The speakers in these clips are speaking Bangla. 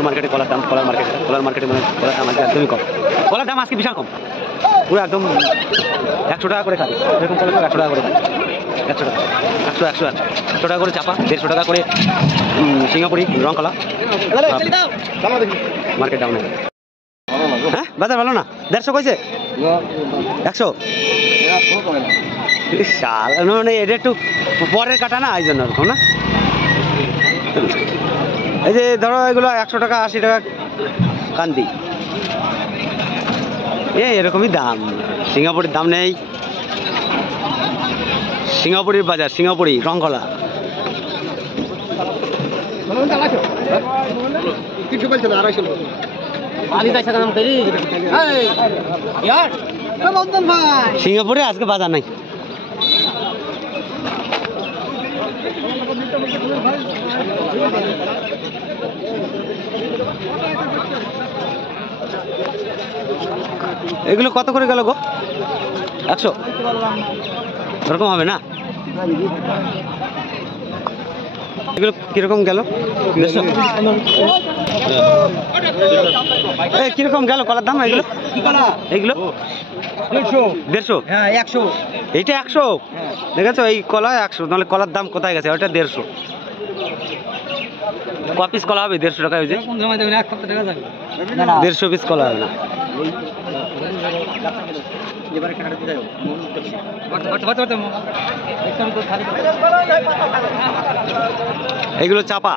রংপুর মার্কেটে কলার দাম, কলার মার্কেটে মানে কলার দাম আজকে একদমই কম। কলার দাম আজকে বিশাল কম, পুরো একদম 100 টাকা করে খাবে। এরকম কলা 100 টাকা করে, 100 টাকা, 100 টাকা করে চাপা, 150 টাকা করে সিঙ্গাপুরি রং কলা। Market down. হ্যাঁ বাজার ভালো না, 150 কইছে, 100 সাল মানে এটা একটু পরের কাটা না, এই জন্য এরকম না। এই যে ধরো এগুলো 100 টাকা 80 টাকা কান্দি, এরকমই দাম। সিঙ্গাপুরের দাম নেই, সিঙ্গাপুরের বাজার, সিঙ্গাপুরি রংকলা। সিঙ্গাপুরে আজকে বাজার নাই। এগুলো কত করে গেল গো? 100 এরকম হবে না? এগুলো কিরকম গেল? কিরকম গেল কলার দাম? এগুলো এগুলো 150, হ্যাঁ 100, এইটা 100 দেখেছো? এই কলা 100, নাহলে কলার দাম কোথায় গেছে? ওটা 150। ক পিস কলা হবে 150 টাকা? 150 পিস কলা হবে না। এগুলো চাপা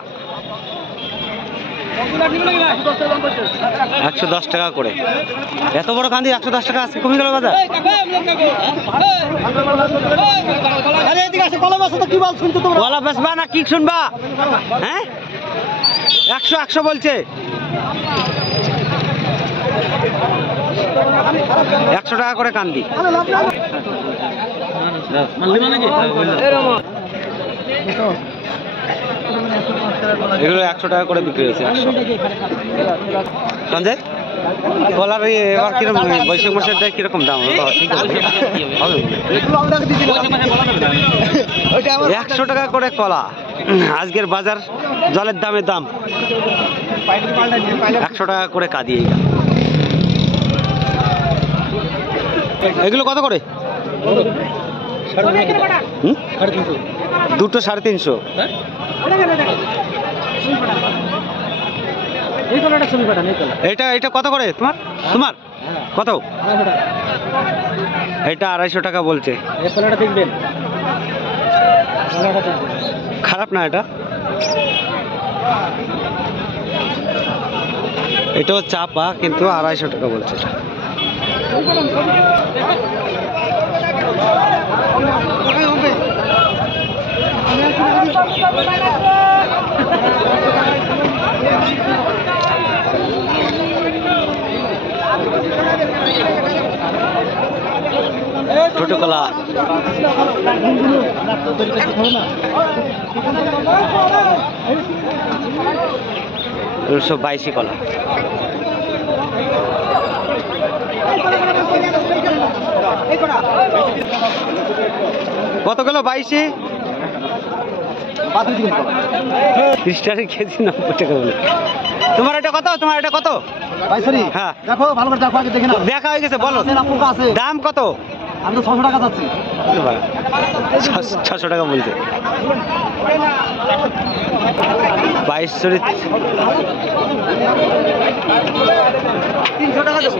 110 টাকা করে। এত বড় কান্দি 110 টাকা আজকে কমে গেল বাজার। কলা বেচবা না কি শুনবা? হ্যাঁ 100 বলছে, 100 টাকা করে কান্দি। এগুলো 100 টাকা করে বিক্রি হয়েছে। 100 সঞ্জয় কলার এবার কিরকম বৈশাখ মাসের কিরকম দাম হবে? 100 টাকা করে কলা। আজকের বাজার জলের দামের দাম 100 টাকা করে কাঁদি। এগুলো কত করে? দুটো 350। এটা কত করে তোমার? কত? এটা 250 টাকা বলছে। খারাপ না এটা? এটাও চাপা কিন্তু 250 টাকা বলছে। ছোট কলা 22 কলা। কত গেল? 22 30 টাকা কেজি, 90 টাকা বলে। তোমার এটা কত? হ্যাঁ দেখো ভালো করে দেখো, আগে দেখে নাও। দেখা হয়ে গেছে, বলো দাম কত? আমি তো 600 টাকা চাচ্ছি। 600 টাকা বলছে। 22 300 টাকা দেবো।